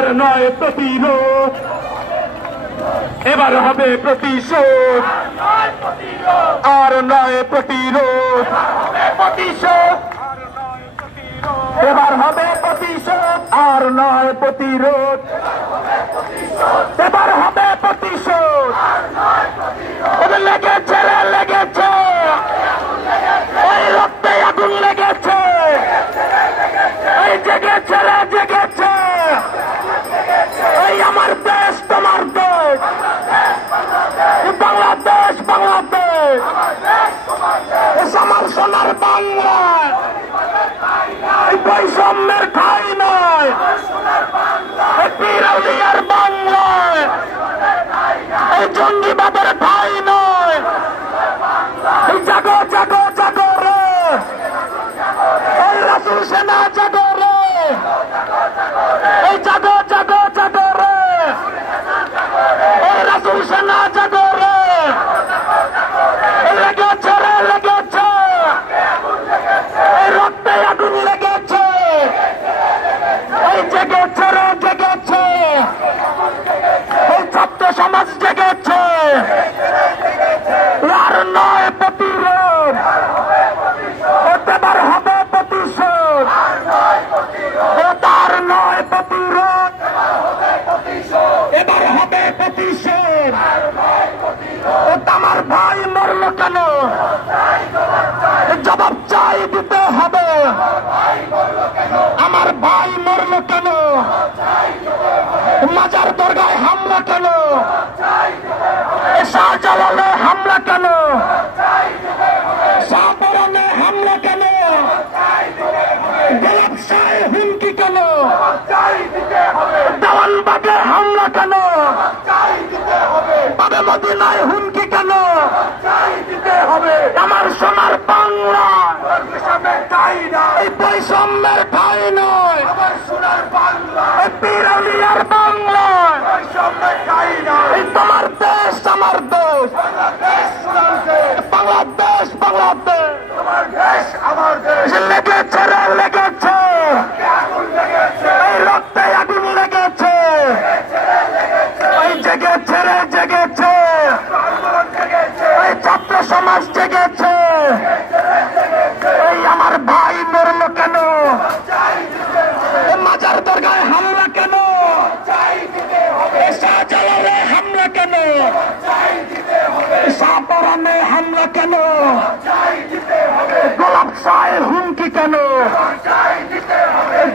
আর নয় প্রতিরোধ, এবার হবে প্রতিশোধ, আর নয় প্রতিরোধ, প্রতিশোধ, এবার হবে প্রতিশোধ, আর নয় প্রতিরোধ, এবার হবে প্রতিশোধ। লেগেছে রে লেগেছে, এই রক্তে আগুন লেগেছে, এই জেগেছে রে জেগেছে, এই আমার দেশ তোমার দেশ, বাংলাদেশ বাংলাদেশ, আমার সোনার বাংলা, এই বৈষম্যের ঠাই নয়, এই পিরালিয়ার বাংলায়, এই জঙ্গিবাদের ঠাই নয়, এই জাগো জাগো জাগো রে, এই রাসূল সেনা জাগো রে, এই জাগো জাগো জাগো রে, এই রাসূল সেনা জাগো রে, লেগেছে রে লেগেছে, এই রক্তে আগুন লেগেছে, এই জেগেছে রে জেগেছে, এই ছাত্র সমাজ জেগেছে, আর নয় প্রতিরোধ, এবার হবে প্রতিশোধ, তার নয় প্রতিরোধ, এবার হবে প্রতিশোধ। আমার ভাই মরল কেন, জবাব চাই দিতে হবে, আমার ভাই মরল কেন, মাজার দরগায় হামলা কেন, শাহজালালে হামলা কেন, শাহপরানে হামলা কেন, গোলাপশাহে হুমকি কেন, দেওয়ানবাগে হামলা কেন, বাবে মদিনায় হুমকি কেন, আমার সোনার বাংলা এই বৈষম্যের ঠাই নয়, এই পিরালিয়ার বাংলা, এই তোমার দেশ আমার দেশ, বাংলাদেশ বাংলাদেশ, লেগেছে রে লেগেছে, এই রক্তে আগুন লেগেছে, এই জেগেছে রে জেগেছে, এই ছাত্র সমাজ জেগেছে, এই আমার ভাই মরল কেন, মাজার দরগায় হামলা কেন, শাহজালালে হামলা কেন, শাহপরানে হামলা কেন, গোলাপশাহে হুমকি কেন,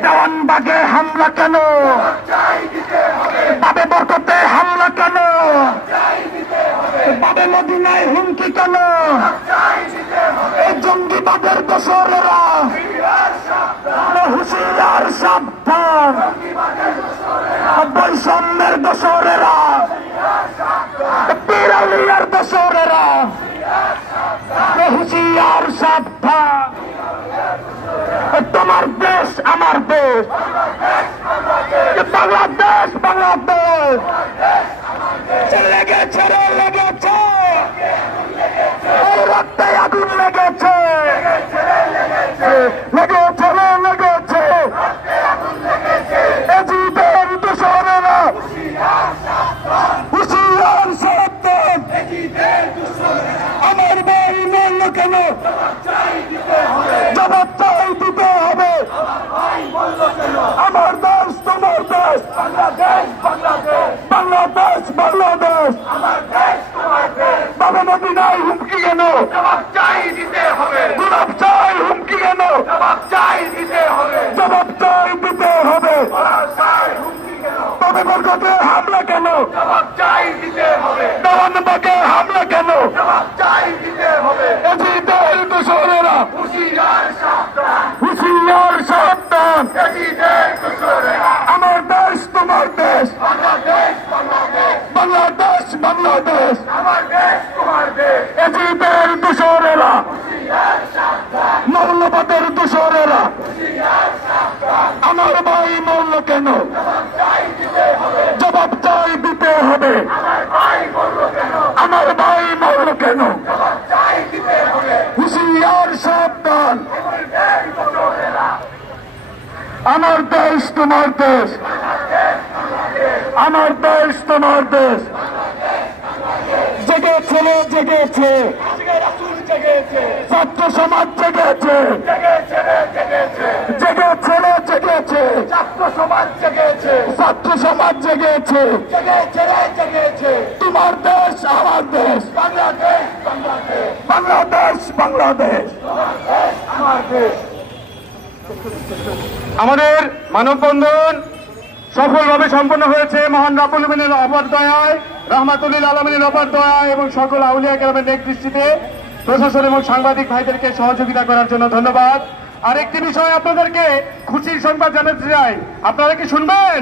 দেওয়ানবাগে হামলা কেন, বাবে বরকতে হামলা কেন, বাবে মদিনায় হুমকি কেন, এই জঙ্গিবাদের দোসরেরা হুঁশিয়ার সাবধান, বৈষম্যের দোসরেরা, পিরালিয়ার দোসরেরা হুঁশিয়ার সাবধান, তোমার দেশ আমার দেশ, বাংলাদেশ বাংলাদেশ, লেগেছে রে লেগেছে, রক্তে আগুন লেগেছে, লেগেছে রে লেগেছে, এজিদের দোসরেরা হুঁশিয়ার সাবধান, আমার ভাই মরল কেন, জবাব চাই দিতে হবে, আমার দেশ তোমার দেশ, বাংলাদেশ বাংলাদেশ, বাবে মদিনায় হুমকি কেন, গোলাপ চাই হুমকি কেন, জবাব চাই দিতে হবে, বাবে বরকতে হামলা কেন, দেওয়ানবাগে হামলা কেন, এজিদের দোসরেরা হুঁশিয়ার সাবধান, আমার দেশ তোমার দেশ, বাংলাদেশ বাংলাদেশ, এজিদের দোসরেরা মৌলবাদের দোসরেরা, আমার ভাই মরল কেন, জবাব চাই দিতে হবে, আমার ভাই মরল কেন, হুঁশিয়ার সাবধান, আমার দেশ তোমার দেশ, আমার দেশ তোমার দেশ জেগেছে রে জেগেছে ছাত্র সমাজ জেগেছে জেগেছে রে জেগেছে ছাত্র সমাজ জেগেছে তোমার দেশ আমার দেশ বাংলাদেশ বাংলাদেশ আমার দেশ। আমাদের মানববন্ধন সফলভাবে সম্পন্ন হয়েছে মহান রাব্বুল আলামিনের অপার দয়ায়, রহমাতুল আলামিনের অপার দয়ায় এবং সকল আউলিয়া কেরামের নেতৃত্বে প্রশাসন এবং সাংবাদিক ভাইদেরকে সহযোগিতা করার জন্য ধন্যবাদ। আরেকটি বিষয় আপনাদেরকে খুশির সংবাদ জানাতে চাই, আপনারা কি শুনবেন?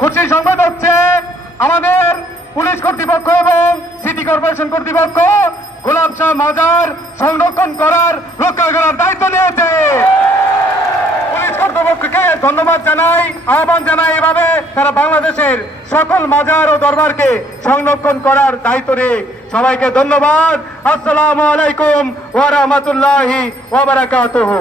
খুশির সংবাদ হচ্ছে আমাদের পুলিশ কর্তৃপক্ষ এবং সিটি কর্পোরেশন কর্তৃপক্ষ গোলাপ শাহ মাজার সংরক্ষণ করার, রক্ষা করার দায়িত্ব নিয়েছে। পুলিশ কর্তৃপক্ষকে ধন্যবাদ জানাই, আহ্বান জানাই এভাবে তারা বাংলাদেশের সকল মাজার ও দরবারকে সংরক্ষণ করার দায়িত্ব নিয়ে। সবাইকে ধন্যবাদ। আসসালামু আলাইকুম ওয়া রাহমাতুল্লাহি ওয়া বারাকাতুহু।